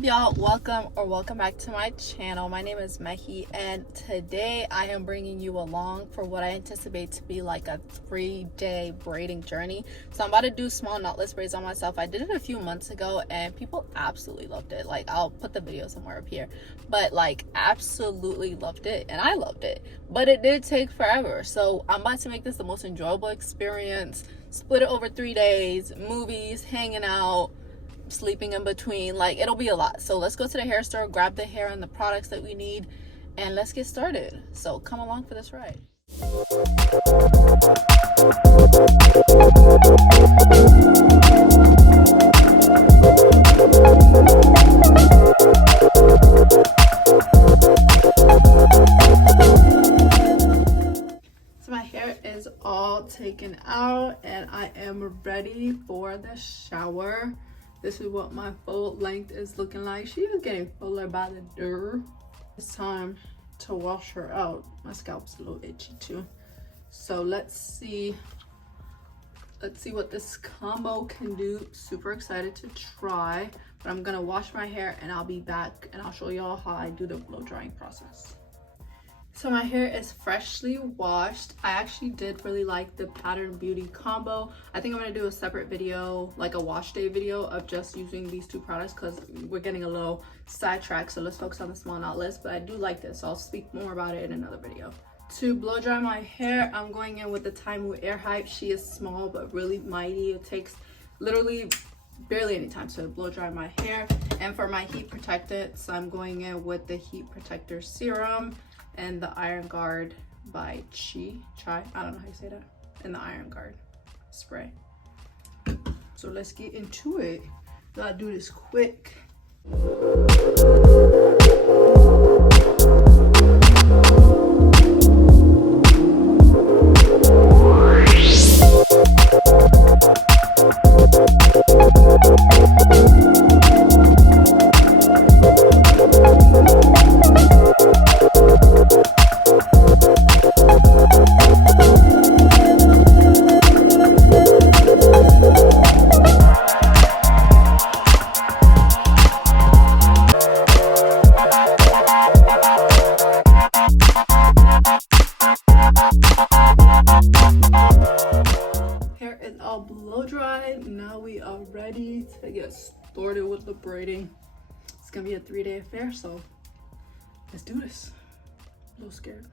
up, y'all? Welcome back to my channel. My name is Mehi, and today I am bringing you along for what I anticipate to be like a 3-day braiding journey. So I'm about to do small knotless braids on myself. I did it a few months ago and people absolutely loved it. Like, I'll put the video somewhere up here, but like absolutely loved it, and I loved it, but it did take forever. So I'm about to make this the most enjoyable experience. Split it over 3 days, movies, hanging out, sleeping in between. Like, it'll be a lot. So let's go to the hair store, grab the hair and the products that we need, and let's get started. So come along for this ride. So my hair is all taken out and I am ready for the shower. This is what my full length is looking like. She is getting fuller by the day. It's time to wash her out. My scalp's a little itchy too. So let's see what this combo can do. Super excited to try. But I'm gonna wash my hair and I'll be back and I'll show y'all how I do the blow drying process. So my hair is freshly washed. I actually did really like the Pattern Beauty combo. I think I'm gonna do a separate video, like a wash day video of just using these two products because we're getting a little sidetracked. So let's focus on the small knotless, but I do like this. So I'll speak more about it in another video. To blow dry my hair, I'm going in with the TYMO AIRHYPE. She is small but really mighty. It takes literally barely any time to blow dry my hair. And for my heat protectant, so I'm going in with the Heat Protector Serum and the Iron Guard by Chai, I don't know how you say that, and the Iron Guard spray. So let's get into it. Gotta do this quick. Hair is all blow dried. Now we are ready to get started with the braiding. It's gonna be a 3-day affair, so let's do this. I'm a little scared,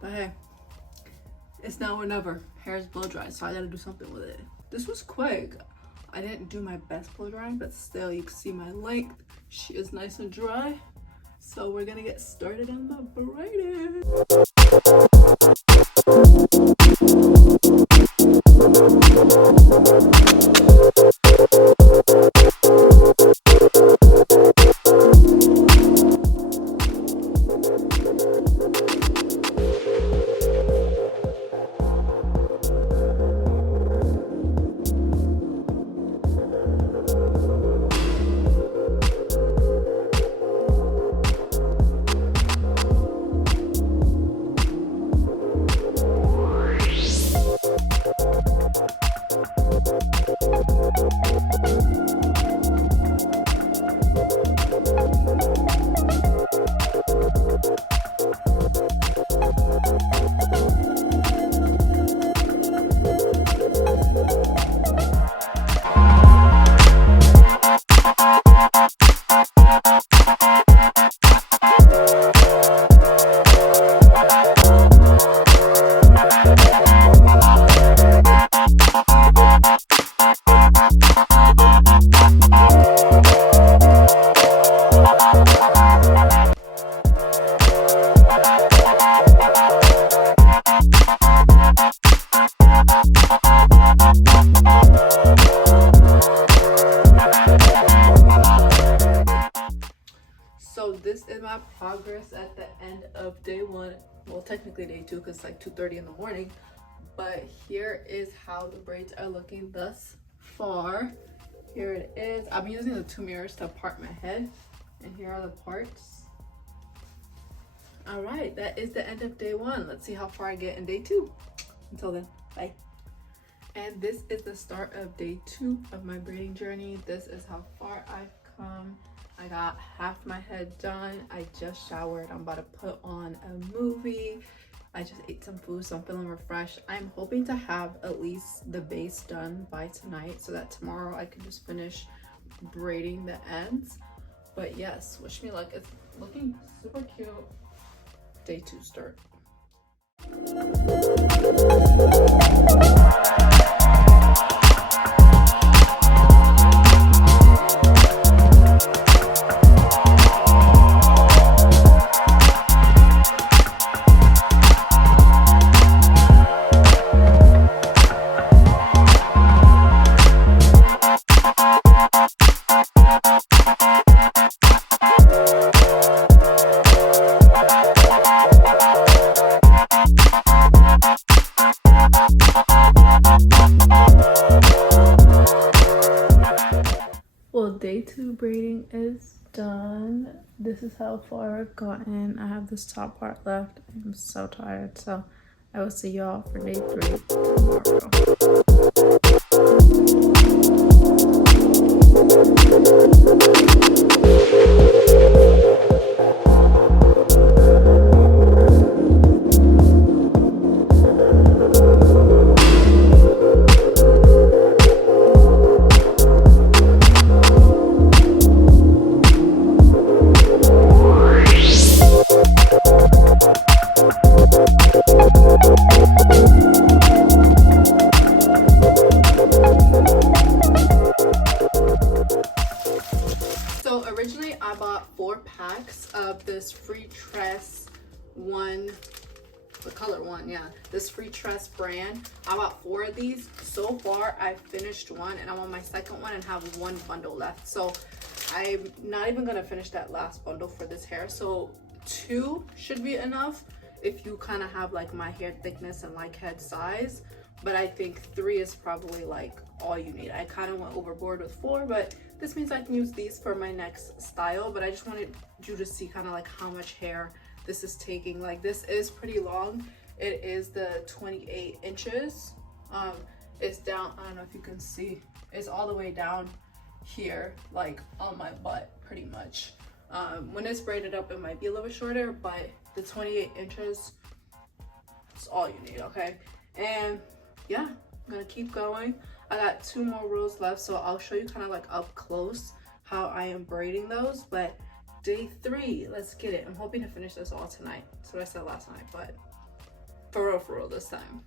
but hey, it's now or never. Hair is blow dried, so I gotta do something with it. This was quick. I didn't do my best blow drying, but still, you can see my length. She is nice and dry. So we're gonna get started on the braiding. So this is my progress at the end of day 1. Well, technically day 2 because it's like 2:30 in the morning. But here is how the braids are looking thus far. Here it is. I'm using the 2 mirrors to part my head. And here are the parts. All right, that is the end of day 1. Let's see how far I get in day 2. Until then, bye. And this is the start of day 2 of my braiding journey. This is how far I've welcome. I got half my head done. I just showered. I'm about to put on a movie. I just ate some food, so I'm feeling refreshed. I'm hoping to have at least the base done by tonight so that tomorrow I can just finish braiding the ends. But yes, wish me luck. It's looking super cute. Day 2 start. Well, day 2 braiding is done. This is how far I've gotten. I have this top part left. I'm so tired, so I will see y'all for day 3 tomorrow. So originally I bought 4 packs of this FreeTress one, the color one, yeah, this FreeTress brand. I bought 4 of these. So far I finished one and I'm on my second one and have 1 bundle left. So I'm not even gonna finish that last bundle for this hair. So 2 should be enough if you kind of have like my hair thickness and like head size. But I think 3 is probably like all you need. I kind of went overboard with 4, but this means I can use these for my next style. But I just wanted you to see kind of like how much hair this is taking. Like this is pretty long. It is the 28 inches. It's down, I don't know if you can see, it's all the way down here, like on my butt pretty much. When it's braided up it might be a little bit shorter, but the 28 inches is all you need, okay? And yeah, I'm gonna keep going. I got 2 more rows left, so I'll show you kind of like up close how I am braiding those. But day 3, let's get it. I'm hoping to finish this all tonight. That's what I said last night, but for real this time.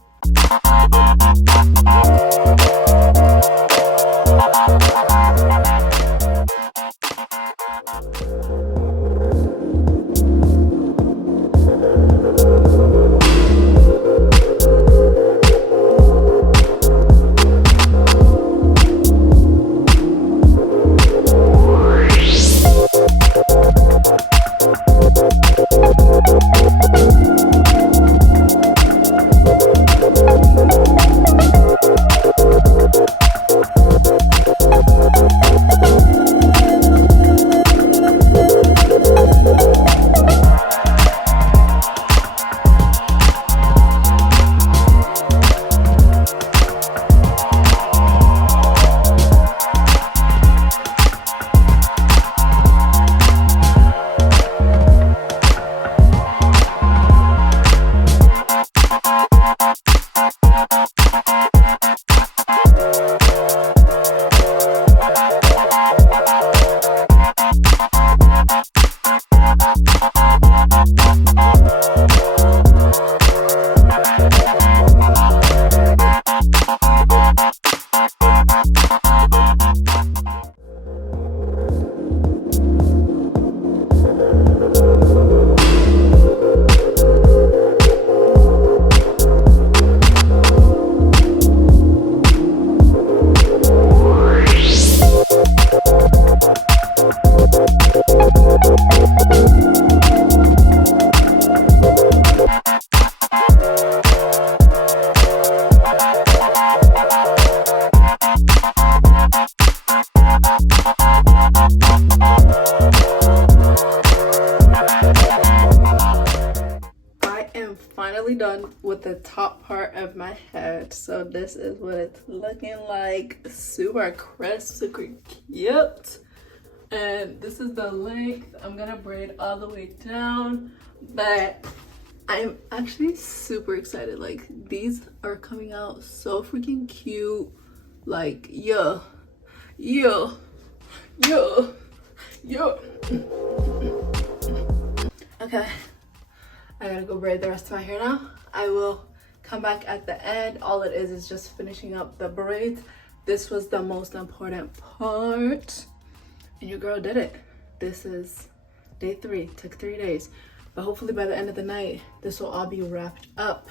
finally done with the top part of my head. So this is what it's looking like. Super crisp, super cute. And this is the length. I'm gonna braid all the way down, but I'm actually super excited. Like, these are coming out so freaking cute. Like, yeah. Okay, I gotta go braid the rest of my hair now. I will come back at the end. All it is just finishing up the braids. This was the most important part, and your girl did it. This is day 3. Took 3 days, but hopefully by the end of the night this will all be wrapped up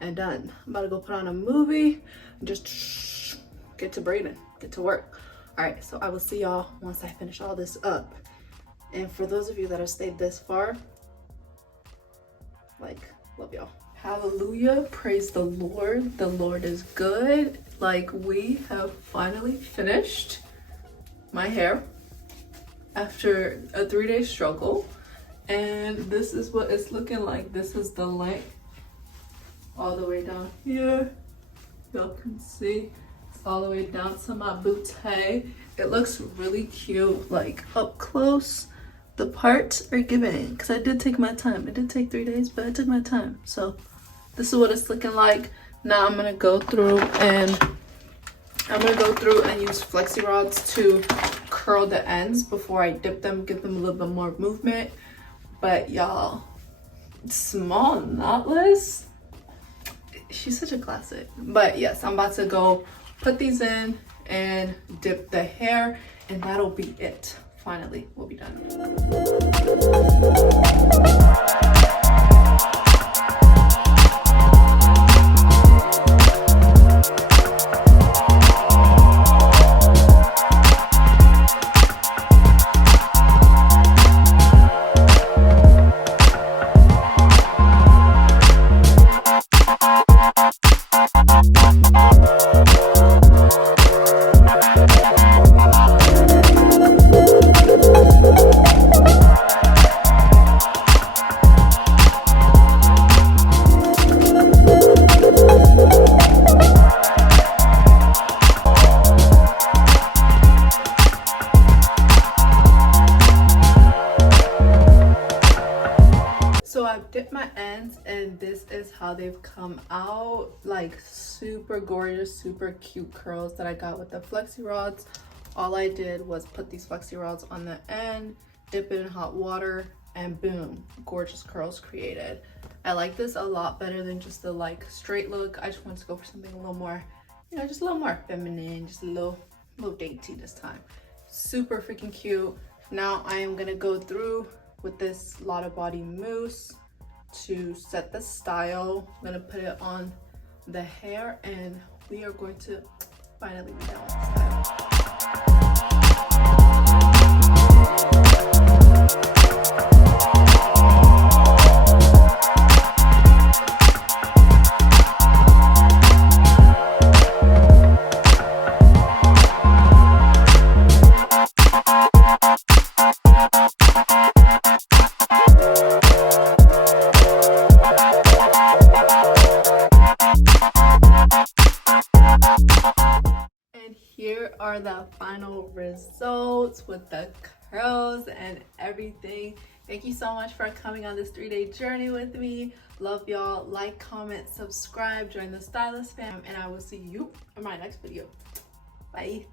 and done. I'm about to go put on a movie and just get to braiding, get to work. All right, so I will see y'all once I finish all this up. And for those of you that have stayed this far, like, love y'all. Hallelujah, praise the Lord is good. Like, we have finally finished my hair after a 3-day struggle, and this is what it's looking like. This is the length all the way down here. Y'all can see it's all the way down to my bootay. It looks really cute, like up close. The parts are giving, because I did take my time. It did take 3 days, but I took my time. So this is what it's looking like. Now I'm gonna go through and use flexi rods to curl the ends before I dip them, give them a little bit more movement. But y'all, Small Knotless, she's such a classic. But yes, I'm about to go put these in and dip the hair, and that'll be it. Finally, we'll be done. So I've dipped my ends, and this is how they've come out. Like, super gorgeous, super cute curls that I got with the flexi rods. All I did was put these flexi rods on the end, dip it in hot water, and boom, gorgeous curls created. I like this a lot better than just the like straight look. I just wanted to go for something a little more, you know, just a little more feminine, just a little dainty this time. Super freaking cute. Now I am gonna go through with this Lottabody mousse to set the style. I'm gonna put it on the hair, and we are going to finally be done with the style. Here are the final results with the curls and everything. Thank you so much for coming on this 3-day journey with me. Love y'all. Like, comment, subscribe, join the stylist fam, and I will see you in my next video. Bye.